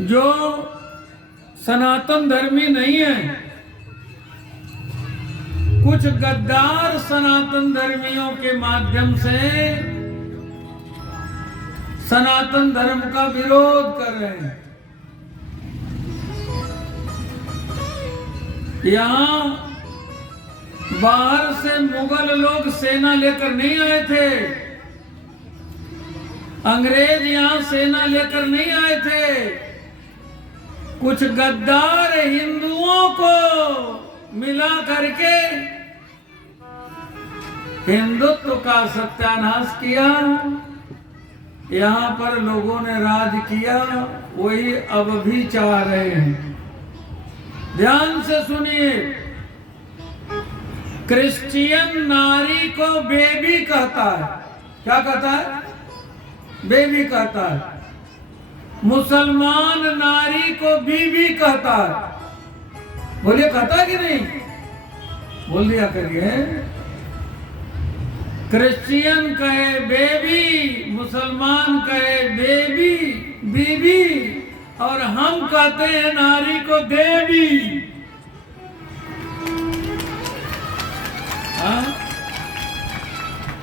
जो सनातन धर्मी नहीं है, कुछ गद्दार सनातन धर्मियों के माध्यम से सनातन धर्म का विरोध कर रहे हैं। यहाँ बाहर से मुगल लोग सेना लेकर नहीं आए थे, अंग्रेज यहाँ सेना लेकर नहीं आए थे। कुछ गद्दार हिंदुओं को मिला करके हिंदुत्व का सत्यानाश किया। यहाँ पर लोगों ने राज किया, वही अब भी चाह रहे हैं। ध्यान से सुनिए, क्रिश्चियन नारी को बेबी कहता है। क्या कहता है? बेबी कहता है। मुसलमान नारी को बीबी कहता है। बोलिए, कहता है कि नहीं? बोल दिया करिए। क्रिश्चियन कहे बेबी, मुसलमान कहे बेबी, बीबी, और हम कहते हैं नारी को देवी। हाँ?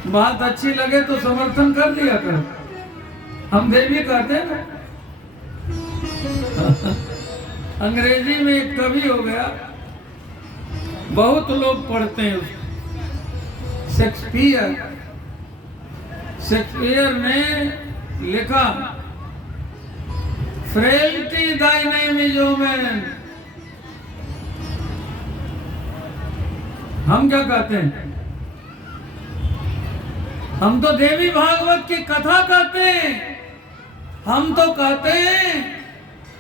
बात अच्छी लगे तो समर्थन कर दिया करो। हम देवी कहते हैं ना। अंग्रेजी में एक कवि हो गया, बहुत लोग पढ़ते हैं उसको, शेक्सपियर। शेक्सपियर ने लिखा, frailty Dai name is woman. हम क्या कहते हैं? हम तो देवी भागवत की कथा कहते हैं। हम तो कहते हैं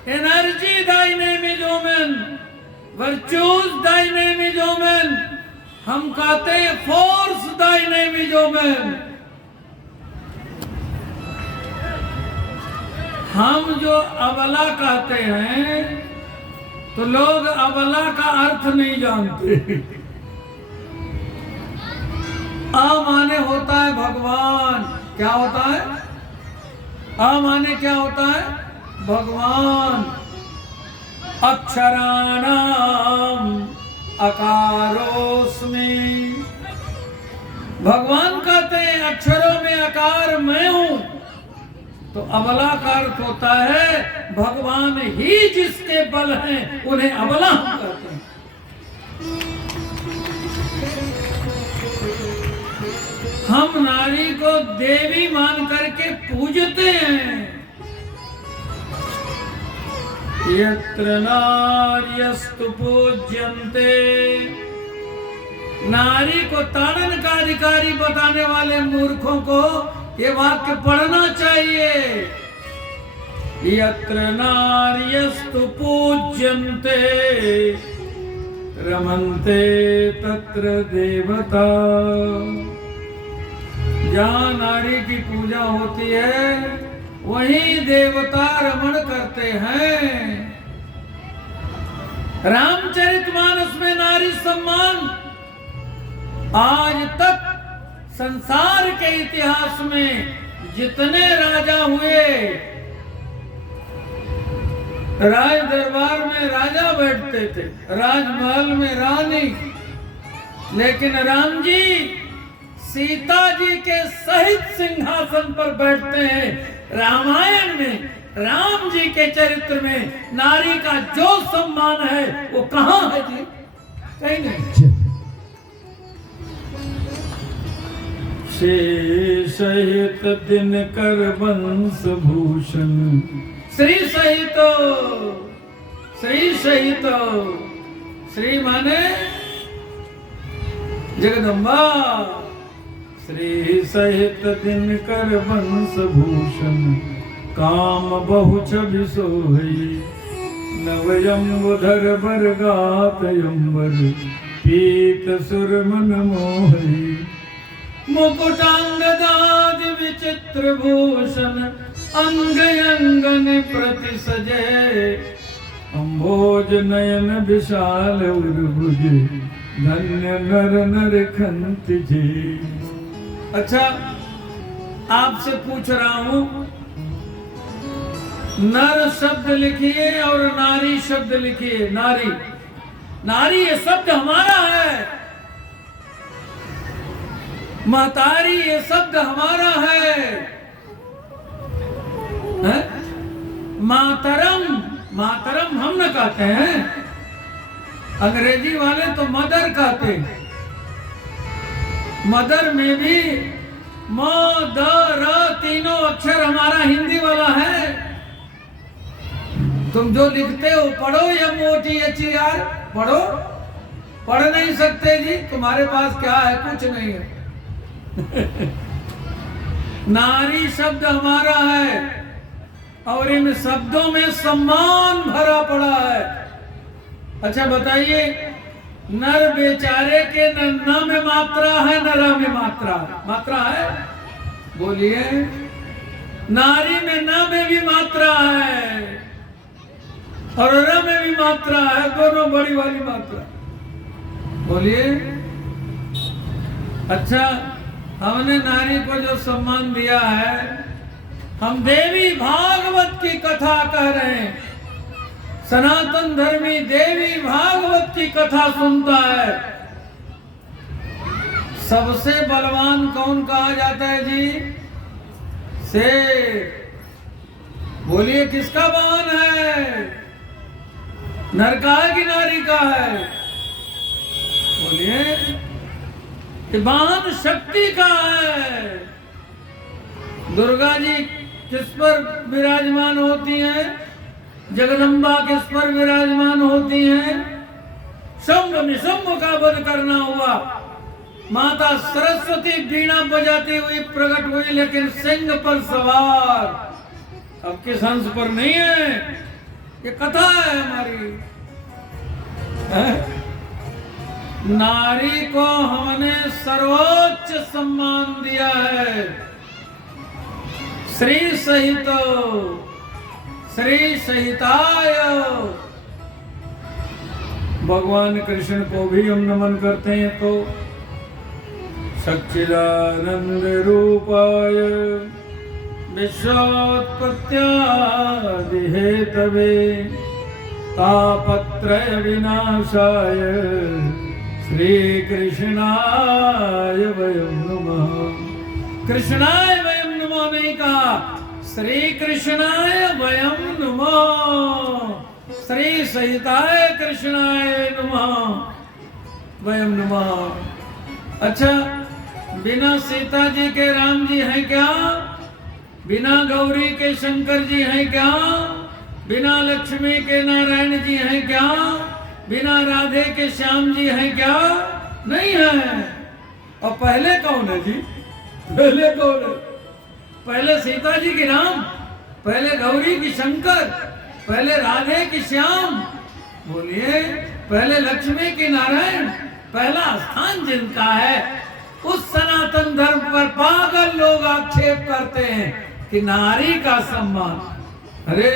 energy Dai name is woman, virtues Dai name is woman. हम कहते हैं force Dai name is woman. हम जो अबला कहते हैं तो लोग अबला का अर्थ नहीं जानते। आ माने होता है भगवान। क्या होता है? आ माने क्या होता है? भगवान। अक्षराणाम अकारोस्मि। भगवान कहते हैं अक्षरों में आकार मैं हूं। तो अबला का अर्थ होता है भगवान ही जिसके बल हैं उन्हें अबला हम कहते हैं। हम नारी को देवी मान करके पूजते हैं। यत्र नार्यस्तु पूज्यन्ते। नारी को ताड़न का अधिकारी बताने वाले मूर्खों को ये वाक्य पढ़ना चाहिए। यत्र नार्यस्तु पूज्यन्ते रमन्ते तत्र देवता। जहाँ नारी की पूजा होती है वहीं देवता रमण करते हैं। रामचरितमानस में नारी सम्मान आज तक संसार के इतिहास में जितने राजा हुए, राज दरबार में राजा बैठते थे, राजमहल में रानी, लेकिन राम जी सीता जी के सहित सिंहासन पर बैठते हैं। रामायण में राम जी के चरित्र में नारी का जो सम्मान है वो कहाँ है जी? कहीं नहीं। सहित दिनकर वंश भूषण। श्री सहितो, श्री सहितो, श्री माने जगदम्बा। श्री सहित दिनकर वंश भूषण काम बहु छवि सोहई। नवयम्बुधर बरगात यम्बर पीत सुर मन मोहई। मुकुटांगदादि विचित्र भूषण अंग अंगन प्रति सजे। अम्भोज नयन विशाल उर्भुज धन्य नर नर खंति जे। अच्छा, आपसे पूछ रहा हूं, नर शब्द लिखिए और नारी शब्द लिखिए। नारी, नारी ये शब्द हमारा है। महतारी ये शब्द हमारा है। मातरम, मातरम हम न कहते हैं, अंग्रेजी वाले तो मदर कहते हैं। मदर में भी म, द, र तीनों अक्षर हमारा हिंदी वाला है। तुम जो लिखते हो पढ़ो या मोटी HER पढ़ो, पढ़ नहीं सकते जी, तुम्हारे पास क्या है? कुछ नहीं है। नारी शब्द हमारा है और इन शब्दों में सम्मान भरा पड़ा है। अच्छा बताइए, नर बेचारे के न में मात्रा है, न र में मात्रा है? मात्रा है? बोलिए। नारी में न में भी मात्रा है और र में भी मात्रा है, दोनों बड़ी वाली मात्रा। बोलिए। अच्छा, हमने नारी को जो सम्मान दिया है, हम देवी भागवत की कथा कह रहे हैं। सनातन धर्मी देवी भागवत की कथा सुनता है। सबसे बलवान कौन कहा जाता है जी? शेर। बोलिए, किसका वाहन है? नर का है कि नारी का है? बोलिए। वाहन शक्ति का है। दुर्गा जी किस पर विराजमान होती हैं? जगदम्बा किस पर विराजमान होती हैं? शंभ निशंभ का वध करना हुआ, माता सरस्वती बीणा बजाती हुई प्रकट हुई, लेकिन सिंह पर सवार। अब किस हंस पर नहीं है? ये कथा है हमारी। नारी को हमने सर्वोच्च सम्मान दिया है। श्री सहितो, श्री सहिताय। भगवान कृष्ण को भी हम नमन करते हैं। तो सच्चिदानंद रूपाय विश्वोत्पत्त्यादि हेतवे तापत्रय विनाशाय श्री कृष्णाय वयं नमः। कृष्णाय वयं नमः नहीं कहा, श्री कृष्णाय वयं नमः। श्री सहिताय कृष्णाय नमः वयं नमः। अच्छा, बिना सीता जी के राम जी हैं क्या? बिना गौरी के शंकर जी हैं क्या? बिना लक्ष्मी के नारायण जी हैं क्या? बिना राधे के श्याम जी हैं क्या? नहीं है। और पहले कौन है जी? पहले कौन है? पहले सीता जी की राम, पहले गौरी की शंकर, पहले राधे की श्याम। बोलिए। पहले लक्ष्मी की नारायण। पहला स्थान जिनका है, उस सनातन धर्म पर पागल लोग आक्षेप करते हैं कि नारी का सम्मान। अरे,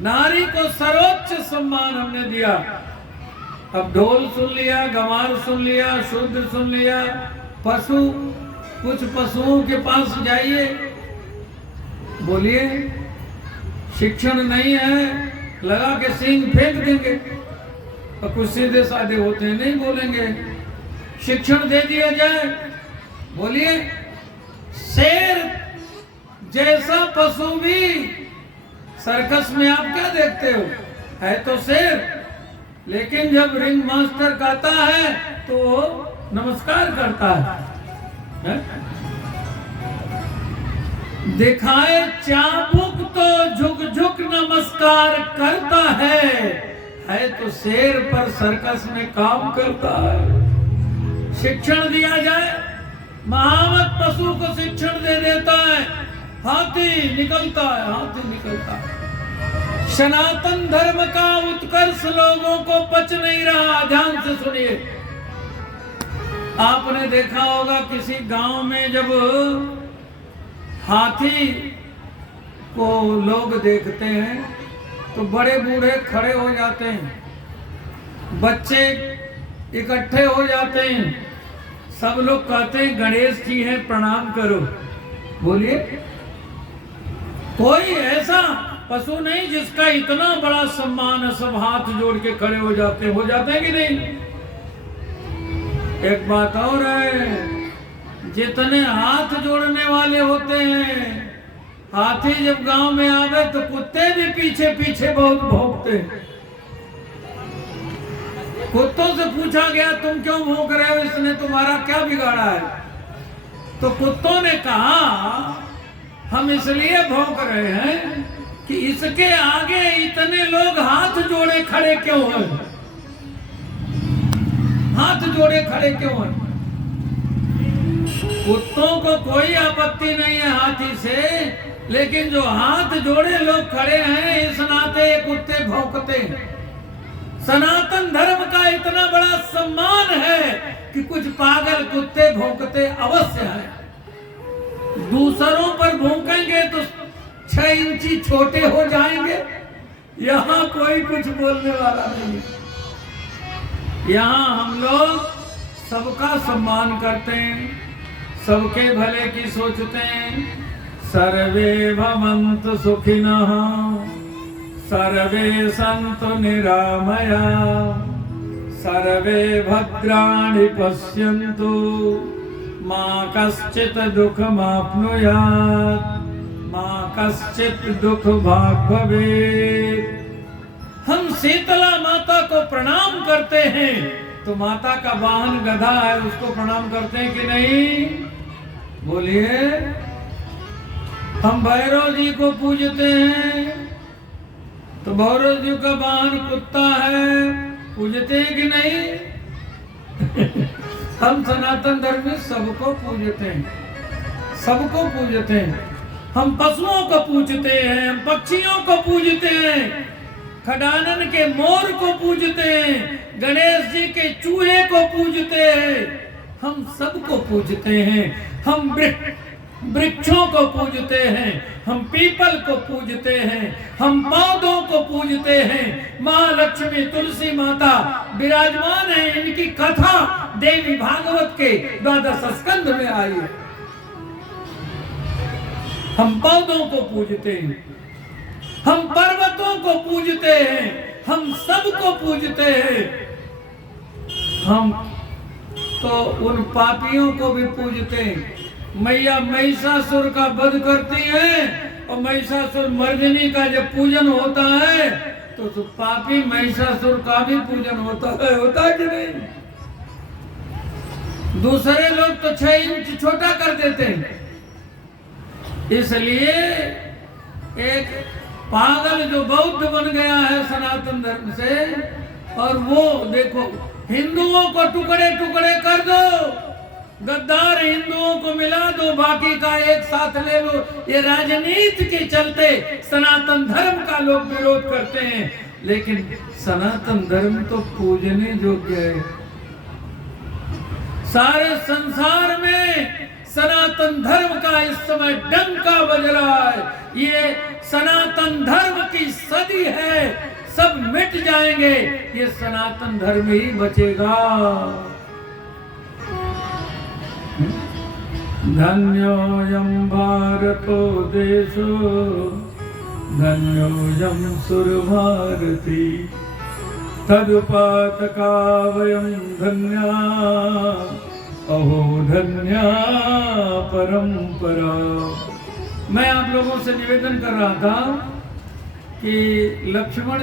नारी को सर्वोच्च सम्मान हमने दिया। अब ढोल सुन लिया, गंवार सुन लिया, शूद्र सुन लिया, पशु, कुछ पशुओं के पास जाइए, बोलिए शिक्षण नहीं है, लगा के सींग फेंक देंगे। और कुछ सीधे साधे होते हैं, नहीं बोलेंगे। शिक्षण दे दिया जाए, बोलिए शेर जैसा पशु भी सर्कस में आप क्या देखते हो? है तो शेर, लेकिन जब रिंग मास्टर कहता है तो नमस्कार करता है। दिखाए चाबुक तो झुक झुक नमस्कार करता है तो शेर पर सर्कस में काम करता है। शिक्षण दिया जाए, महावत पशु को शिक्षण दे देता है, हाथी निकलता है, हाथी निकलता है। सनातन धर्म का उत्कर्ष लोगों को पच नहीं रहा। ध्यान से सुनिए। आपने देखा होगा किसी गांव में जब हाथी को लोग देखते हैं तो बड़े बूढ़े खड़े हो जाते हैं, बच्चे इकट्ठे हो जाते हैं, सब लोग कहते हैं गणेश जी हैं, प्रणाम करो। बोलिए, कोई ऐसा पशु नहीं जिसका इतना बड़ा सम्मान है, सब हाथ जोड़ के खड़े हो जाते हैं कि नहीं? एक बात और है, जितने हाथ जोड़ने वाले होते हैं, हाथी जब गांव में आवे तो कुत्ते भी पीछे पीछे बहुत भौंकते हैं। कुत्तों से पूछा गया तुम क्यों भौंक रहे हो, इसने तुम्हारा क्या बिगाड़ा है? तो कुत्तों ने कहा हम इसलिए भौंक रहे हैं कि इसके आगे इतने लोग हाथ जोड़े खड़े क्यों हैं? हाथ जोड़े खड़े क्यों हैं? कुत्तों को कोई आपत्ति नहीं है हाथी से, लेकिन जो हाथ जोड़े लोग खड़े हैं इस नाते कुत्ते भौंकते हैं। सनातन धर्म का इतना बड़ा सम्मान है कि कुछ पागल कुत्ते भौंकते अवश्य हैं। दूसरों पर भौंकेंगे तो 6 इंची छोटे हो जाएंगे। यहाँ कोई कुछ बोलने वाला नहीं है। यहाँ हम लोग सबका सम्मान करते हैं, सबके भले की सोचते हैं। सर्वे भवन्तु सुखिनः, सर्वे सन्तु निरामया, सर्वे भद्राणि पश्यन्तु, मा कश्चित् दुःखमाप्नुयात्, मा कश्चित् दुःखभाग् भवेत्। हम शीतला माता को प्रणाम करते हैं तो माता का वाहन गधा है, उसको प्रणाम करते हैं कि नहीं? बोलिए। हम भैरव जी को पूजते हैं तो भैरव जी का वाहन कुत्ता है, पूजते हैं कि नहीं? हम सनातन धर्म में सबको पूजते हैं, सबको पूजते हैं। हम पशुओं को पूजते हैं, हम पक्षियों को पूजते हैं, खडानन के मोर को पूजते हैं, गणेश जी के चूहे को पूजते हैं। हम सबको पूजते हैं। हम वृक्षों को पूजते हैं, हम पीपल को पूजते हैं, हम पौधों को पूजते हैं। माँ लक्ष्मी तुलसी माता विराजमान है, इनकी कथा देवी भागवत के 12 स्कंध में आई है। हम पौधों को पूजते हैं, हम पर्वतों को पूजते हैं, हम सबको पूजते हैं। हम तो उन पापियों को भी पूजते हैं। मैया महिषासुर का वध करती है और महिषासुर मर्दिनी का जब पूजन होता है तो पापी महिषासुर का भी पूजन होता है कि नहीं? दूसरे लोग तो 6 इंच छोटा कर देते हैं। इसलिए एक पागल जो बौद्ध बन गया है सनातन धर्म से, और वो देखो हिंदुओं को टुकड़े टुकड़े कर दो, गद्दार हिंदुओं को मिला दो, बाकी का एक साथ ले लो। ये राजनीति के चलते सनातन धर्म का लोग विरोध करते हैं, लेकिन सनातन धर्म तो पूजने योग्य है। सारे संसार में सनातन धर्म का इस समय डंका बज रहा है। ये सनातन धर्म की सदी है, सब मिट जाएंगे, ये सनातन धर्म ही बचेगा। धन्योऽयं भारतो देशो, धन्योऽयं सुरभारती, तदुपातका वयं धन्या, अहो धन्या परंपरा। मैं आप लोगों से निवेदन कर रहा था कि लक्ष्मण